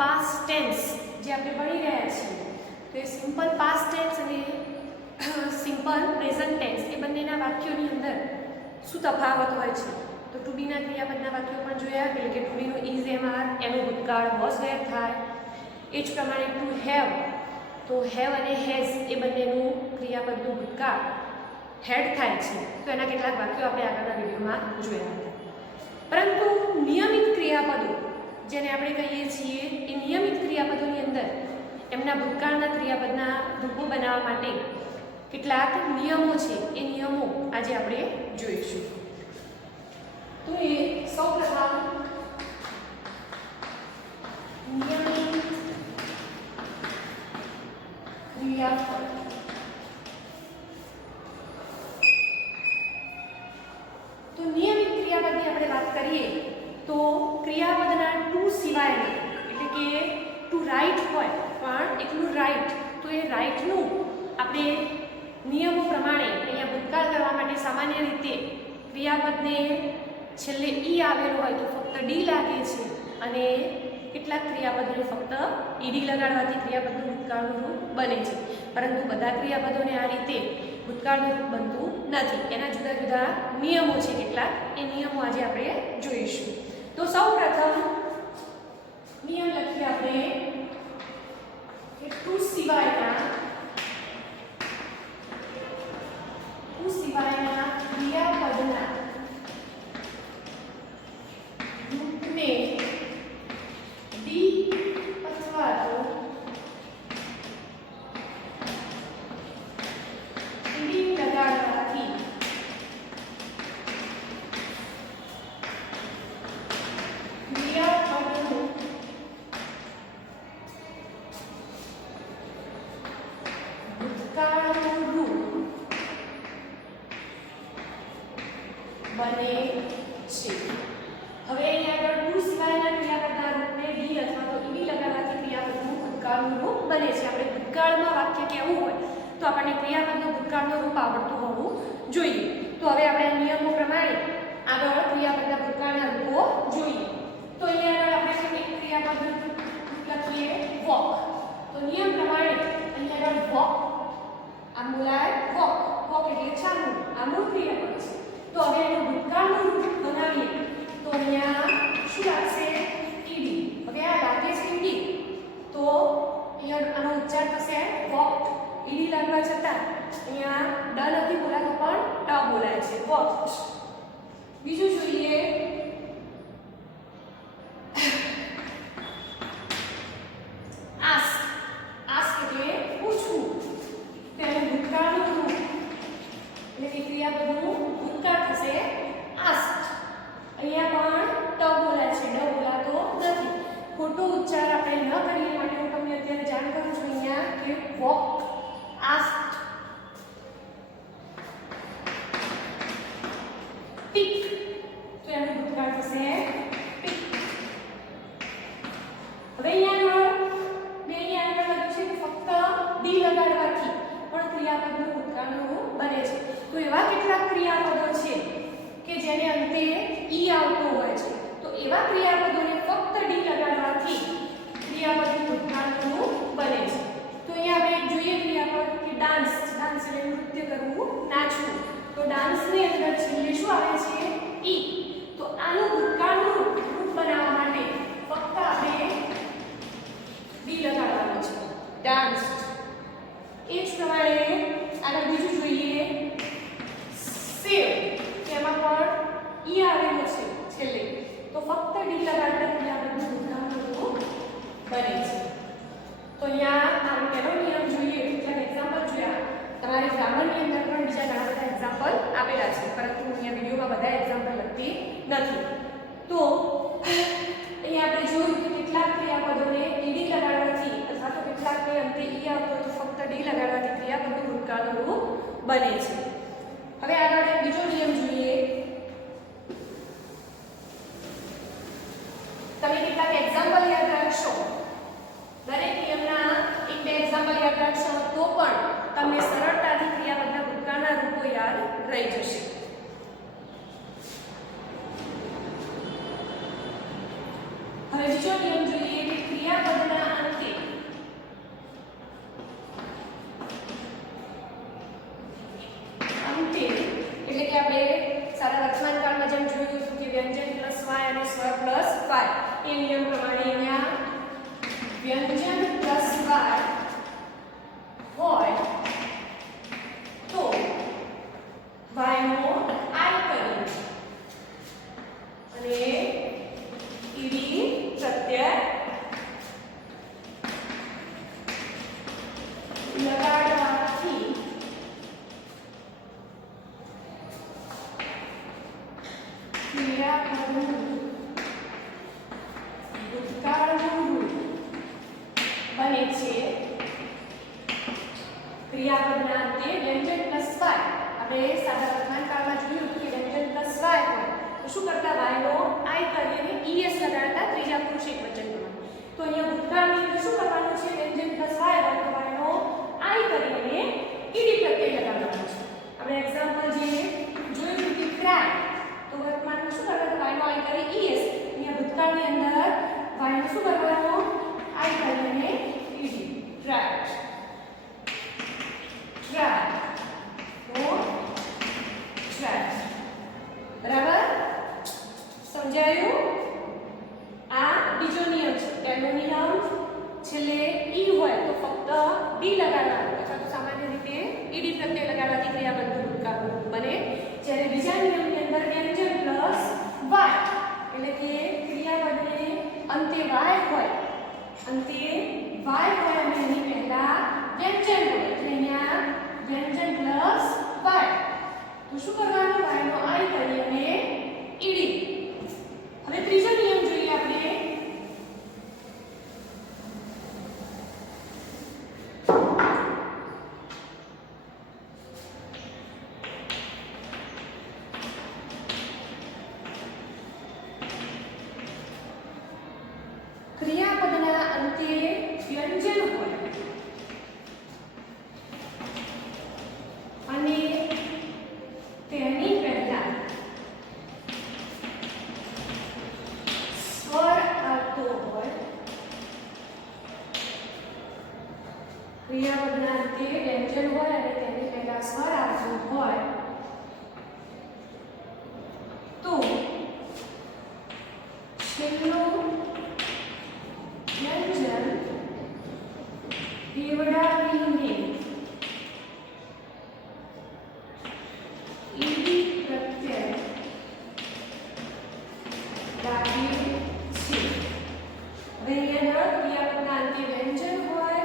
Past tense જે આપણે ભણી રહ્યા છીએ, તો એ સિમ્પલ પાસ્ટ ટેન્સ અને સિમ્પલ પ્રેઝન્ટ ટેન્સ એ બંનેના વાક્યોની અંદર શું તફાવત હોય છે. તો ટુ બીના ક્રિયાપદના વાક્યો પણ જોયા, એટલે કે ટુ બીનું ઇઝ એમ આર એનું ભૂતકાળ વોઝ વેર થાય. એ જ પ્રમાણે ટુ હેવ, તો હેવ અને હેઝ એ બંનેનું ક્રિયાપદનું ભૂતકાળ હેડ થાય છે. તો એના કેટલાક વાક્યો આપણે આગળના વિડીયોમાં જોયા હતા. પરંતુ નિયમિત ક્રિયાપદો જેને આપણે કહીએ છીએ, એ નિયમિત ક્રિયાપદોની અંદર એમના ભૂતકાળના ક્રિયાપદના રૂપો બનાવવા માટે કેટલાક નિયમો છે. એ નિયમો આજે આપણે જોઈશું. તો એ સૌપ્રથમ નિયમિત ક્રિયાપદ. તો નિયમિત ક્રિયાપદની આપણે વાત કરીએ તો ક્રિયાપદના ટુ સિવાય, એટલે કે ટુ રાઇટ હોય પણ એકલું રાઇટ, તો એ રાઇટનું આપણે નિયમો પ્રમાણે અહીંયા ભૂતકાળ કરવા માટે સામાન્ય રીતે ક્રિયાપદને છેલ્લે ઈ આવેલો હોય તો ફક્ત ડી લાગે છે, અને કેટલાક ક્રિયાપદોને ફક્ત ઈડી લગાડવાથી ક્રિયાપદનું ભૂતકાળનું રૂપ બને છે. પરંતુ બધા ક્રિયાપદોને આ રીતે ભૂતકાળનું રૂપ બનતું નથી. એના જુદા જુદા નિયમો છે કેટલાક, એ નિયમો આજે આપણે જોઈશું. તો સૌ પ્રથમ નિયમ લખીએ આપણે કે ટુ સિવાયના ક્રિયાપદના રૂપને ડી અથવા તો ઈડી લગાડવાથી ક્રિયાપદનું ભૂતકાળનું રૂપ બને છે. હવે અહીંયા આગળ ટુ સિવાયના ક્રિયાપદના રૂપને ડી અથવા તો ઈડી લગાડવાથી ક્રિયાપદનું ભૂતકાળનું રૂપ બને છે. આપણે ભૂતકાળમાં વાક્ય કહેવું હોય તો આપણને ક્રિયાપદનું ભૂતકાળનું રૂપ આવડતું હોવું જોઈએ. તો હવે આપણે નિયમો પ્રમાણે આગળ ક્રિયાપદના ભૂતકાળના રૂપો જોઈએ. તો અહીંયા આગળ આપણે એક ક્રિયાપદ લખીએ વોક. તો નિયમ પ્રમાણે અહીંયા આગળ વોક, આ બોલાય વોક. વોક એટલે ચાલવું, આ મૂળ ક્રિયાપદ છે. તો હવે એનું ભૂતકાળનું રૂપ બનાવીએ તો અહીંયા શું લાગશે? ઈડી. હવે આ લાગે છે ઈડી, તો અહીંયા આનો ઉચ્ચાર થશે વોક્ડ. ઈડી લાગવા છતાં અહીંયા ડ નથી બોલાતો પણ ટ બોલાય છે, વોક્ડ. બીજું જોઈએ આસ્ક. આસ્ક એટલે પૂછવું. તેનું ભૂતકાળનું રૂપ એટલે કે ક્રિયાપદનું ભૂતકાળ થશે આસ્ક્ડ. અહીંયા પણ ટ બોલાય છે, ડ બોલાતો નથી. ખોટો ઉચ્ચાર આપણે ન કરીએ માટે હું તમને અત્યારે જાણ કરું છું અહીંયા કે વોક્ડ, આસ્ક્ડ. પીક, તો એનું ભૂતકાળ થશે પીક. હવે અહીંયા આગળ લખ્યું છે કે ફક્ત ડી લગાડવાથી પણ ક્રિયાપદનું ભૂતકાળનું રૂપ બને છે. તો એવા કેટલાક ક્રિયાપદો છે કે જેને અંતે ઈ આવતો હોય છે, તો એવા ક્રિયાપદોને ફક્ત ડી લગાડવાથી ક્રિયાપદનું ભૂતકાળનું રૂપ બને છે. તો અહીંયા આપણે એક જોઈએ ક્રિયાપદ કે ડાન્સ. ડાન્સ એટલે નૃત્ય કરવું, નાચવું. તો ડાન્સની અંદર છેલ્લે શું આવે છે? ઈ. તો આનું ભૂતકાળનું રૂપ બનાવવા માટે ફક્ત આપણે ડી લગાડવાનું છે, ડાન્સ. એ જ પ્રમાણે આગળ બીજું જોઈએ સેવ. તેમાં પણ ઈ આવેલું છે છેલ્લે, તો ફક્ત ડી લગાડવાથી ક્રિયાપદનું ભૂતકાળનું રૂપ બને છે. તો અહીંયા આપણે પહેલો નિયમ જોઈએ, કેટલાક એક્ઝામ્પલ જોયા. તમારે ગ્રામરની અંદર પણ બીજા ઘણા બધા એક્ઝામ્પલ આપેલા છે, પરંતુ હું અહીંયા વિડીયોમાં બધા એક્ઝામ્પલ લખતી નથી. તો અહીંયા આપણે જોયું કે કેટલાક ક્રિયાપદોને ઈડી લગાડવાથી અથવા તો કેટલાકને અંતે ઈ આવતો તો ફક્ત ડી લગાડવાથી ક્રિયાપદનું ભૂતકાળનું રૂપ બને છે. હવે આગળ એક બીજો નિયમ જોઈએ. તમે કેટલાક એક્ઝામ્પલ યાદ રાખશો, દરેક નિયમના એક બે એક્ઝામ્પલ યાદ રાખશો તો પણ તમને સરળતાથી ક્રિયાપદના ભૂતકાળના રૂપો યાદ રહી જશે. હવે બીજો નિયમ જોઈએ કે ક્રિયાપદના અંતે એટલે કે આપણે સારા વર્તમાન કાળમાં જેમ જોયું હતું કે વ્યંજન પ્લસ વાય અને સ્વર પ્લસ વાય એ નિયમ પ્રમાણે અહીંયા વ્યંજન પ્લસ વાય હોય તો y નો i કરી અને ઈડી પ્રત્યય લગાડવાથી ક્રિયાપદનું ભૂતકાળનું રૂપ બને છે. ક્રિયાપદના અંતે વ્યંજન પ્લસ વાય આપણે સાદા વર્તમાન કાળમાં જોયું કે વ્યંજન પ્લસ વાય હોય તો શું કરતા y નો i કરી અને es લગાડતા ત્રીજા પુરુષ એકવચનમાં. તો અહીંયા ભૂતકાળની અંદર શું કરવાનું છે? વ્યંજન પ્લસ વાય હોય તો y નો i કરી અને ઈડી પ્રત્યય લગાડવાનો છે. આપણે એક્ઝામ્પલ જે જોયું કે ક્રાય તો વર્તમાનમાં શું કરવાનું? y નો i કરી es. અહીંયા ભૂતકાળની અંદર y નો શું કરવાનું? i કરી અને ઈડી ટ્રાય ટ્રાય તો ટ્રાય. બરાબર સમજાયું? આ બીજો નિયમ છે. પહેલો નિયમ છેલ્લે ઈ હોય તો ફક્ત ડી લગાડવાનું અથવા તો સામાન્ય રીતે ઈડી પ્રત્યય લગાડવાથી ક્રિયાપદનું ભૂતકાળનું બને. જ્યારે બીજા નિયમની અંદર વ્યંજન પ્લસ વાય એટલે કે ક્રિયાપદને અંતે વાય હોય અને એની પહેલા વ્યંજન હોય એટલે અહીંયા વ્યંજન પ્લસ વાય તો શું કરવાનું? y નો i કરી અને ઈડી. હવે ત્રીજો નિયમ જોઈએ આપણે. ક્રિયાપદના અંતે વ્યંજન હોય અને તેની પહેલા સ્વર આવતો હોય. ક્રિયાપદના અંતે વ્યંજન હોય અને તેની પહેલા સ્વર આવતો હોય તો છેલ્લું વ્યંજન દેવડાવીને ઈડી પ્રત્યય લાગે છે. હવે અહીંયા ક્રિયાપદના અંતે વ્યંજન હોય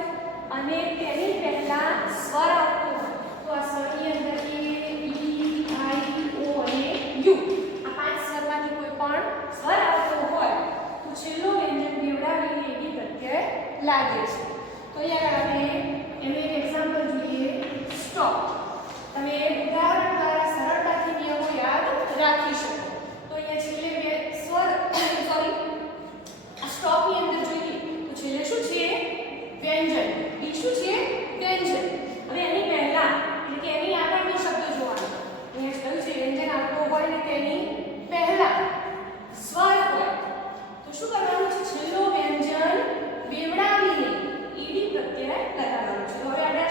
અને તેની પહેલા સ્વર આવતો હોય તો આ સ્વરની અંદર એ ઈ આઈ ઓ અને યુ આ પાંચ સ્વરમાંથી કોઈ પણ સ્વર આવતો હોય તો છેલ્લો વ્યંજન દેવડાવીને ઈડી પ્રત્યય લાગે છે. તો અહીંયા આપણે એનું એક એક્ઝામ્પલ જોઈએ. સ્ટોપ. તમે ઉદાહરણ દ્વારા સરળતાથી નિયમો યાદ રાખી શકો. તો અહીંયા છેલ્લે બે સ્વર આ સ્ટોપની અંદર જોઈએ તો છેલ્લે શું છે? વ્યંજન. ઈ શું છે? વ્યંજન. હવે એની પહેલા એટલે કે એની આગળનો શબ્દ જોવાનો. અહીંયા કહ્યું છે વ્યંજન આવતો હોય ને તેની પહેલા સ્વર હોય તો શું કરવાનું છે? છેલ્લો વ્યંજન બેવડાવીને ઈડી પ્રત્યય લગાડવાનું છે. હવે આપણે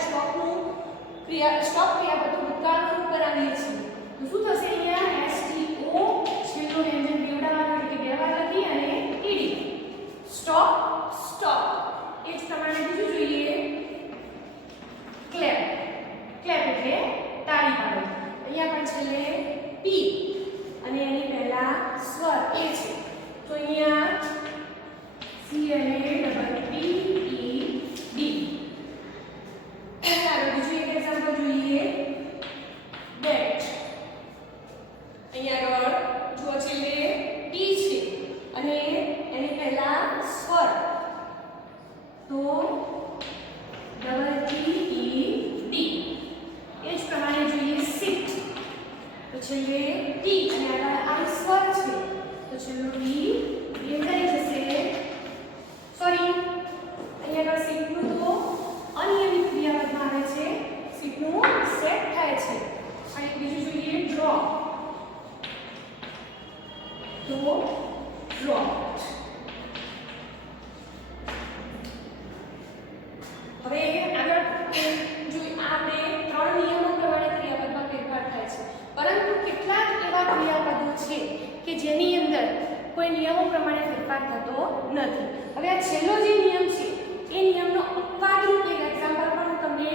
સ્ટોપ ક્રિયાપદ ભૂતકાળનું રૂપ બનાવીએ છીએ તો શું થશે? અહીંયા STO છેલ્લો વ્યંજન બેવડાવવાનું એટલે કે બે વાર લખી અને ઈડી. Stop stop. એ જ પ્રમાણે બીજું જોઈએ. ક્લેપ. ક્લેપ એટલે તાળી પાડવી. અહીંયા પણ છેલ્લે પી અને એની પહેલા સ્વર એ છે તો અહીંયા CLAPPED. ચાલો બીજું એક એક્ઝામ્પલ જોઈએ. બેટ. અહીંયા આગળ જુઓ છેલ્લે ટી છે અને એની પહેલા સ્વર તો TED. એ જ પ્રમાણે જોઈએ સીટ તો છેલ્લે ટી અને આગળ આ સ્વર છે તો છેલ્લું ટી એ થઈ જશે. સોરી અહીંયા આગળ સીટનું તો અનિયમિત ક્રિયાપદમાં આવે છે. સીટનું સેટ થાય છે. અને બીજું જોઈએ ડ્રો તો ડ્રોપ્ડ. કોઈ નિયમો પ્રમાણે ફેરફાર થતો નથી. હવે આ છેલ્લો જે નિયમ છે એ નિયમનો અપવાદરૂપ એક એક્ઝામ્પલ પણ હું તમને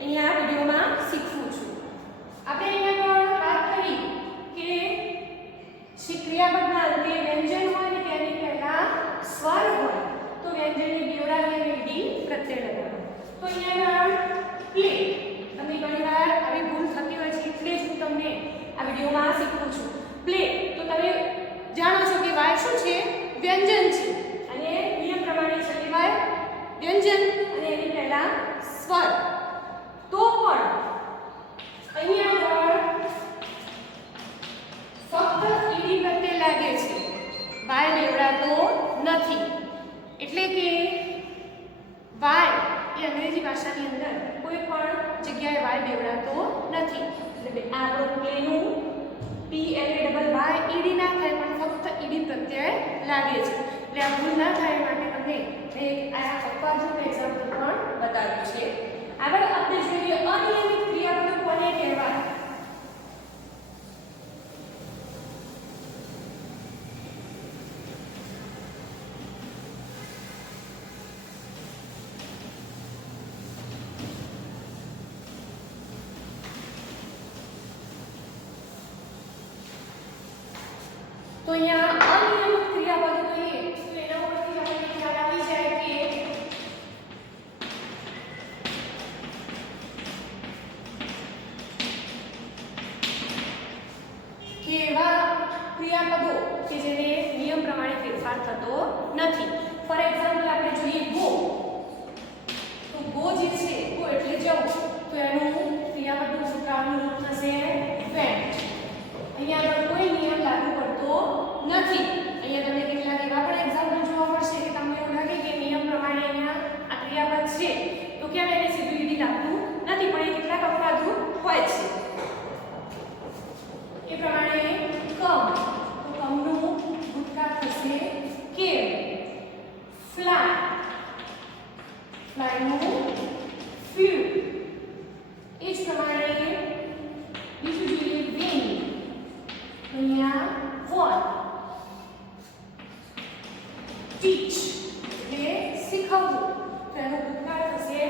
અહીંયા વિડીયોમાં શીખવું છું. આપણે અહીંયા વાત કરી કે ક્રિયાપદના અંતે વ્યંજન હોય ને તેની પહેલા સ્વર હોય તો વ્યંજનને બેવડાવી અને ઈડી પ્રત્યય લગાવો. તો અહીંયા પ્લે તમને ઘણીવાર આવી ભૂલ થતી હોય છે એટલે જ હું તમને આ વિડીયોમાં શીખવું છું. પ્લે તો તમે જાણો છો કે વાય શું છે? વ્યંજન છે અને નિયમ પ્રમાણે છે કે વાય વ્યંજન અને એની પહેલા સ્વર. તો પણ અહીંયા ફક્ત ઈડી પ્રત્યય લાગે છે, વાય બેવડાતો નથી. એટલે કે વાય એ અંગ્રેજી ભાષાની અંદર કોઈ પણ જગ્યાએ વાય બેવડાતો નથી. એટલે આપણો પ્લેનું PLA ઈડી ના થાય પણ ફક્ત ઈડી પ્રત્યય લાગે છે. એટલે આ ભૂલ ના થાય માટે તમને આ અપવાદરૂપ એક્ઝામ્પલ પણ બતાવ્યું છે. આગળ આપણે જોઈએ અનિયમિત ક્રિયાપદો કોને કહેવાય? તો અહીંયા અનિયમિત ક્રિયાપદો કહીએ તો એના ઉપરથી આપણને ખ્યાલ આવી જાય કે એવા ક્રિયાપદો કે જેને નિયમ પ્રમાણે ફેરફાર થતો નથી. ફોર એક્ઝામ્પલ આપણે જોઈએ ગો. તો ગો જે છે ગો એટલે જવું, તો એનું ક્રિયાપદનું ભૂતકાળનું રૂપ થશે વેન્ટ. અહીંયા આગળ કોઈ નિયમ લાગુ પડતો નથી. અહીંયા તમને કેટલાક એવા પણ એક્ઝામ્પલ જોવા મળશે કે તમને એવું લાગે કે નિયમ પ્રમાણે અહીંયા આ ક્રિયાપદ છે તો કેમ એને સીધું ઈડી લાગતું નથી, પણ એ કેટલાક અપવાદરૂપ હોય છે. એ પ્રમાણે કમ, તો કમનું ભૂતકાળ થશે કેમ. Fly, ફ્લાયનું few. એ જ પ્રમાણે બીજું જોઈએ વિંગ, અહીંયા વોન. ટીચ એટલે શીખવવું, તો એનું ભૂતકાળ થશે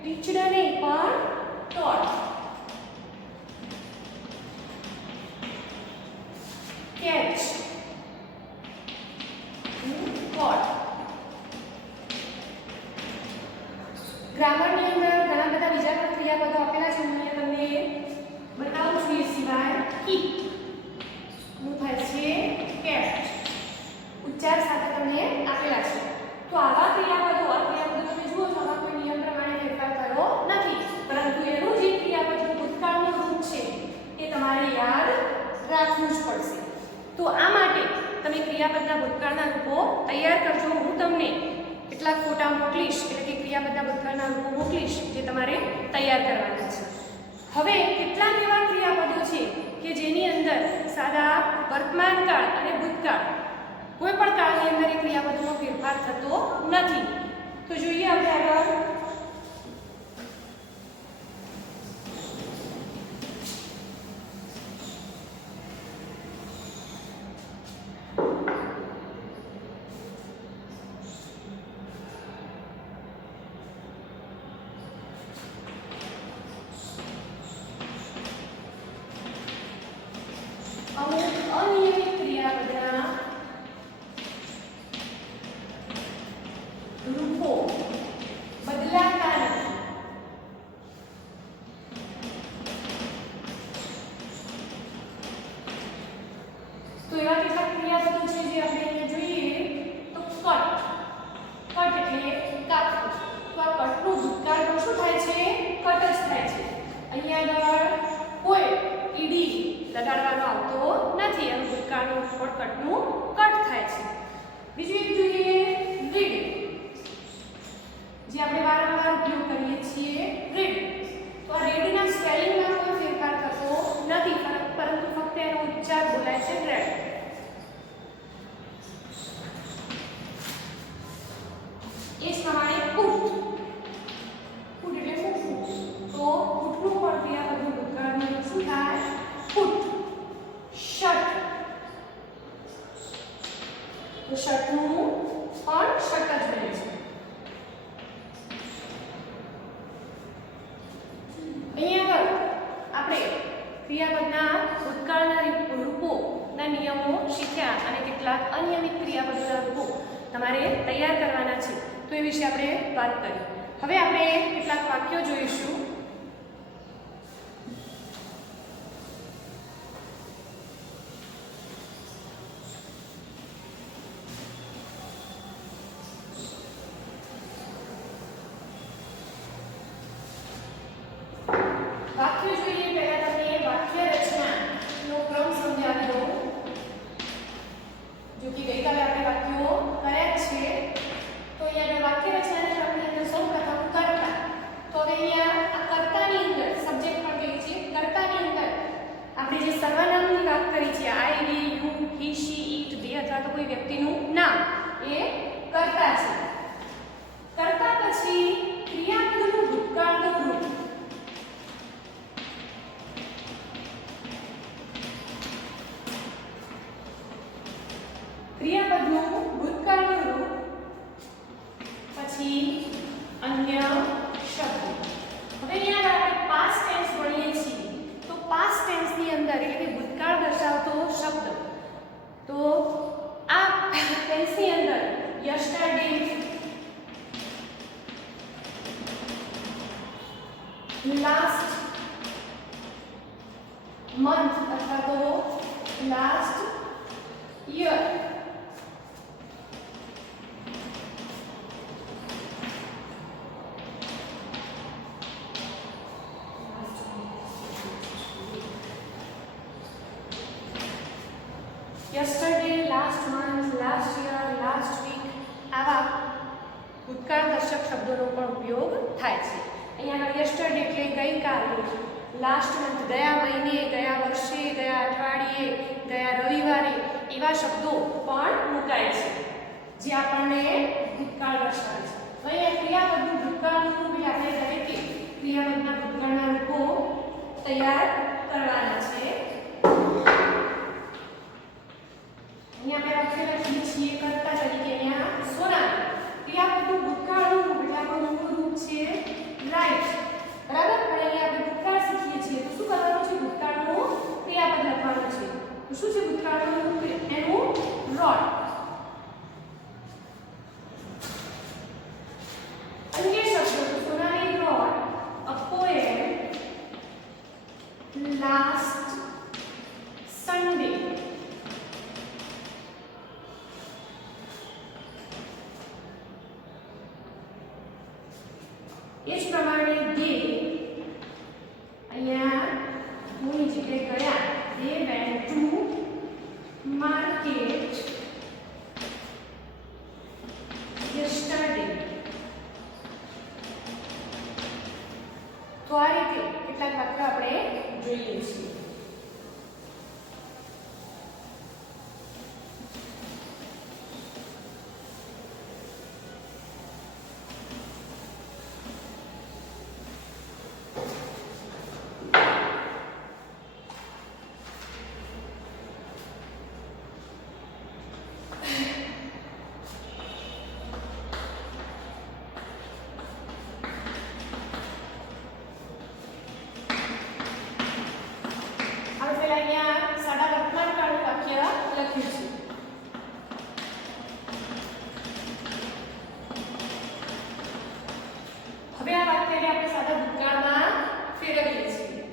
ટીચડ નહીં પણ ટોટ. કેચ, કોટ. ગ્રામરની અંદર ઘણા બધા બીજા પણ ક્રિયાપદો આપેલા છે, હું તમને બતાવું છું. એ સિવાય કીપ નું થાય છે કેપ્ટ. ઉચ્ચાર સાથે તમને આપેલા છે. તો આવા ક્રિયાપદો તમે જુઓ છો આમાં કોઈ નિયમ પ્રમાણે ફેરફાર થયો નથી, પરંતુ એનું જે ક્રિયાપદનું ભૂતકાળનું રૂપ છે એ તમારે યાદ રાખવું જ પડશે. તો આ માટે તમે ક્રિયાપદના ભૂતકાળના રૂપો તૈયાર કરજો. હું તમને કેટલાક ફોટા મોકલીશ, એટલે કે ક્રિયાપદના ભૂતકાળના રૂપો મોકલીશ જે તમારે તૈયાર કરવાના છે. હવે કેટલાક એવા ક્રિયાપદો છે કે જેની અંદર સાદા વર્તમાનકાળ અને ભૂતકાળ કોઈ પણ કાળની અંદર એ ક્રિયાપદોનો ફેરફાર થતો નથી. તો જોઈએ આપણે આગળ. અમુક અનિયમિત ક્રિયાપદના રૂપો બદલાય તો શર્ટનું પણ શર્ટ જ બને છે. અહીંયા આગળ આપણે ક્રિયાપદના ભૂતકાળના રૂપોના નિયમો શીખ્યા અને કેટલાક અનિયમિત ક્રિયાપદોના રૂપો તમારે તૈયાર કરવાના છે. તો એ વિશે આપણે વાત કરી. હવે આપણે કેટલાક વાક્યો જોઈશું. વાક્ય જોઈએ પહેલા તમને વાક્ય રચનાનો ક્રમ સમજાવી દઉં. જો કે ગઈકાલે આપણે વાક્યો કર્યા છે, તો અહીંયા વાક્ય રચનાના ક્રમની અંદર સૌપ્રથમ કર્તા. તો હવે અહીંયા આ કર્તાની અંદર સબ્જેક્ટ પણ કહી છે. કર્તાની અંદર આપણે જે સર્વનામની વાત કરી છે, I, we, you, he, she, it, they અથવા તો કોઈ વ્યક્તિનું નામ, એ કર્તા છે. કર્તા પછી ક્રિયાપદનું ભૂતકાળનું રૂપ. ક્રિયાપદનું ભૂતકાળનું રૂપ, પછી અન્ય શબ્દો. હવે અહીંયા આપણે પાસ્ટ ટેન્સ ભણીએ છીએ, તો પાસ્ટ ટેન્સની અંદર એટલે કે ભૂતકાળ દર્શાવતો શબ્દ, તો આ ટેન્સની અંદર યસ્ટરડે, લાસ્ટ મંથ અથવા તો last year, yesterday, last month, last year, last week આવા ભૂતકાળ દર્શક શબ્દોનો પણ ઉપયોગ થાય છે. અહીંયા આગળ yesterday એટલે ગઈકાલે, લાસ્ટ મંથ ગયા મહિને, ગયા વર્ષે, ગયા અઠવાડિયે, ગયા રવિવારે એવા શબ્દો પણ મુકાય છે જે આપણને ભૂતકાળ દર્શાવે છે. અહીંયા ક્રિયાપદનું ભૂતકાળનું રૂપ એટલે આપણે દરેકે ક્રિયાપદના ભૂતકાળના રૂપો તૈયાર કરવાના છે. અહીંયા આપણે વાક્ય લખીએ છીએ કર્તા તરીકે. અહીંયા સોના ક્રિયાપદનું ભૂતકાળનું રૂપ એટલે આપણું મૂળ રૂપ છે રાઈટ, બરાબર. પણ અહીંયા આપણે ભૂતકાળ શીખીએ છીએ, તો શું કરવાનું છે? ભૂતકાળનું ક્રિયાપદ લખવાનું છે. તો શું છે ભૂતકાળનું રૂપ? એનું રોડ. અન્ય શબ્દો તો સોનાની road, a poem, last Sunday. એ જ પ્રમાણે દે, અહીંયા હું જગ્યાએ ગયા, they went to market yesterday. તો આ રીતે કેટલાક વાક્યો આપણે જોઈએ છીએ. હવે આ વાક્યને આપણે સાદા ભૂતકાળમાં ફેરવીએ છીએ.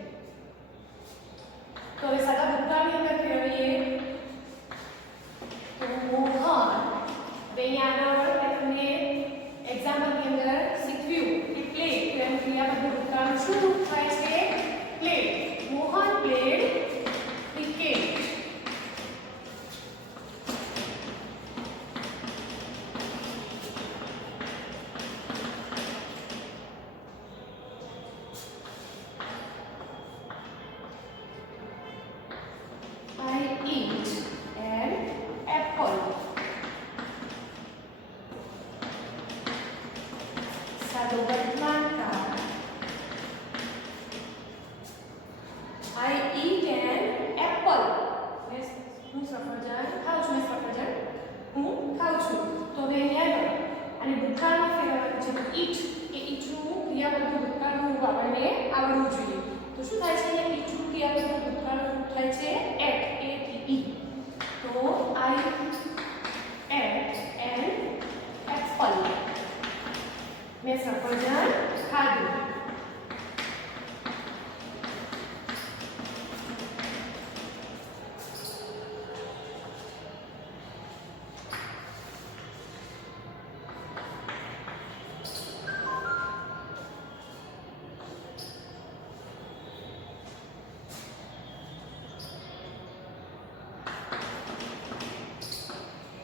તો હવે સાદા ભૂતકાળની અંદર ફેરવીએ તો મોહન. અહીંયા આગળ તમને એક્ઝામ્પલની અંદર શીખવ્યું કે પ્લે, તો એનું ક્રિયાપદ ભૂતકાળ શું થાય છે? Play. Mohan played cricket. Eat an apple. સાદો વર્તમાન કાળ. I eat an apple. હું સફરજન ખાઉં છું. સફરજન હું આપણને આવડવું જોઈએ. તો શું થાય છે અહીંયા ઈચ્છું ક્રિયાપદનું ભૂતકાળનું રૂપ થાય છે એટ, એ થી ઈ. તો આઈ એટ એન એપલ. મેં સફરજન ખાધું.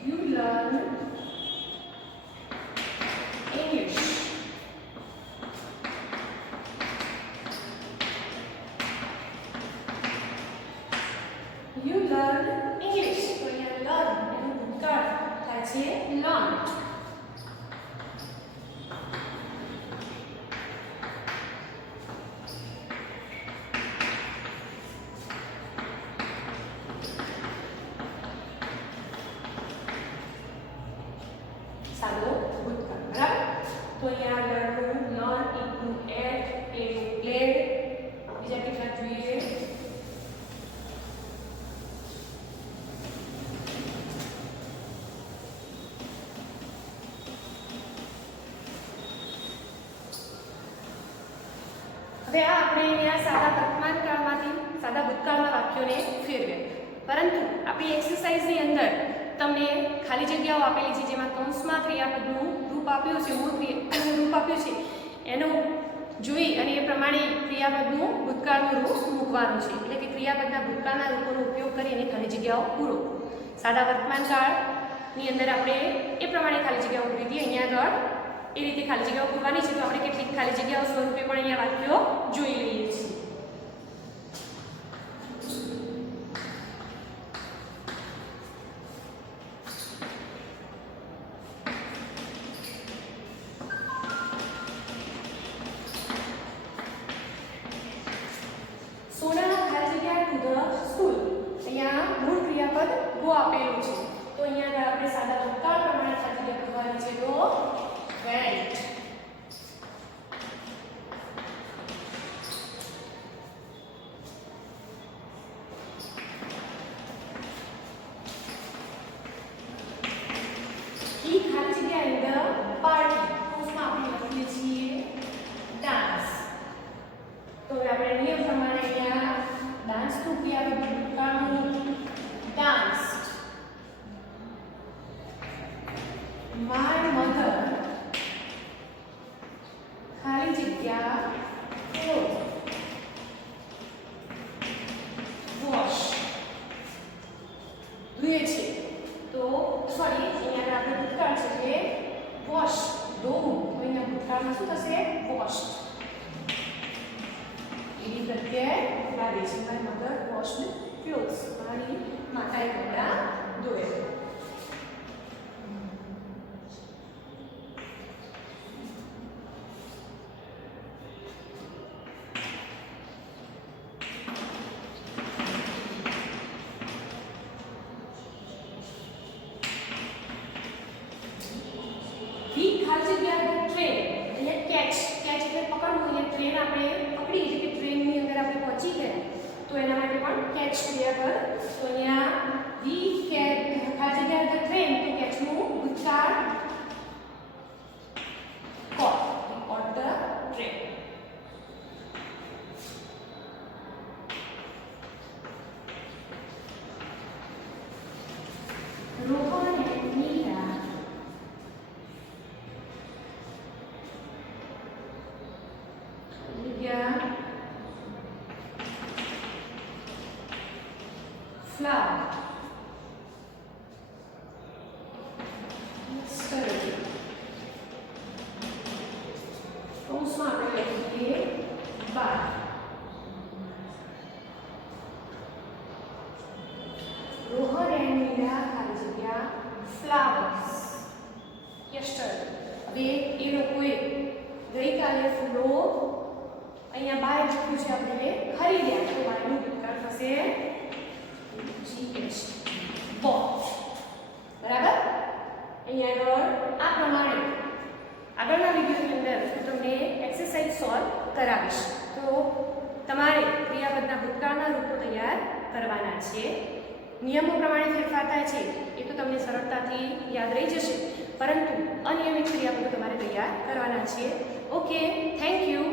You learn English. You learn English. તો અહીંયા learn એનું ભૂતકાળ થાય છે learned. સાદો ભૂતકાળ બરાબર. તો અહીંયા આગળનું લર્ન, ઈટનું એટ, એનું પ્લેડ, બીજા કેટલાક જોઈએ. હવે આ આપણે અહીંયા સાદા વર્તમાન કાળમાંથી સાદા ભૂતકાળના વાક્યોને ફેરવ્યા. પરંતુ આપણી એક્સરસાઇઝની અંદર તમને ખાલી જગ્યાઓ આપેલી છે જેમાં કૌંસમાં ક્રિયાપદનું રૂપ આપ્યું છે, મૂળ રૂપ આપ્યું છે, એનો જોઈ અને એ પ્રમાણે ક્રિયાપદનું ભૂતકાળનું રૂપ મૂકવાનું છે. એટલે કે ક્રિયાપદના ભૂતકાળના રૂપોનો ઉપયોગ કરીને ખાલી જગ્યાઓ પૂરો. સાદા વર્તમાન કાળની અંદર આપણે એ પ્રમાણે ખાલી જગ્યાઓ પૂરી હતી. અહીંયા આગળ એ રીતે ખાલી જગ્યાઓ પૂરવાની છે. તો આપણે કેટલીક ખાલી જગ્યાઓ સ્વરૂપે પણ અહીંયા વાક્યો જોઈ લઈએ છીએ. સોના ખાલી જગ્યા ટુ ધ સ્કૂલ. અહીંયા મૂળ ક્રિયાપદ ગો આપેલું છે. તો અહીંયા આપણે સાદા ભૂતકાળ પ્રમાણે ખાલી જગ્યા પૂરવાની છે. તો went. ઈ ખાલી જગ્યા in the party. કૌંસમાં આપણે લખીએ છીએ dance. તો હવે આપણે નિયમ પ્રમાણે અહીંયા ડાન્સ નું ક્રિયાપદ ભૂતકાળનું danced. My mother ખાલી જગ્યા clothes wash ધોએ છે. તો સોરી અહીંયા આપણે ભૂતકાળ છે એટલે વોશ ધોવું. તો અહીંયા ભૂતકાળમાં શું થશે? વોશ્ડ. એની પ્રત્યે લાગે છે મારી મધર વોશ્ડ ક્લોથ્સ. મારી માતાએ કપડાં ધોયા. વી ખાલી જગ્યા ટ્રેન. અહીંયા કેચ એટલે પકડવું. અહીંયા ટ્રેન આપણે પકડી એટલે કે ટ્રેનની અંદર આપણે પહોંચી ગયા. તો એના માટે પણ કેચ ક્રિયાપદ. તો અહીંયા વી ખાલી જગ્યા ધ ટ્રેન. તો કેચનું ભૂતકાળ caught the train. Rohan and Meera flower. Yesterday. કૌંસમાં આપણે લખીએ by. રોહન and Meera ખાલી જગ્યા flowers. Yesterday. હવે એ લોકોએ ગઈકાલે ફૂલો અહીંયા બહાર લખ્યું છે આપણે ખરીદ્યા. તો મારું ભૂતકાળ થશે GH bought. બરાબર. અહીંયા આગળ આ પ્રમાણે આગળના વિડિયોની અંદર તમને એક્સરસાઇઝ સોલ્વ કરાવીશ. તો તમારે ક્રિયાપદના ભૂતકાળના રૂપો તૈયાર કરવાના છે. નિયમો પ્રમાણે ફેરફાર થાય છે એ તો તમને સરળતાથી યાદ રહી જશે, પરંતુ અનિયમિત ક્રિયાપદો તમારે તૈયાર કરવાના છે. Okay, thank you.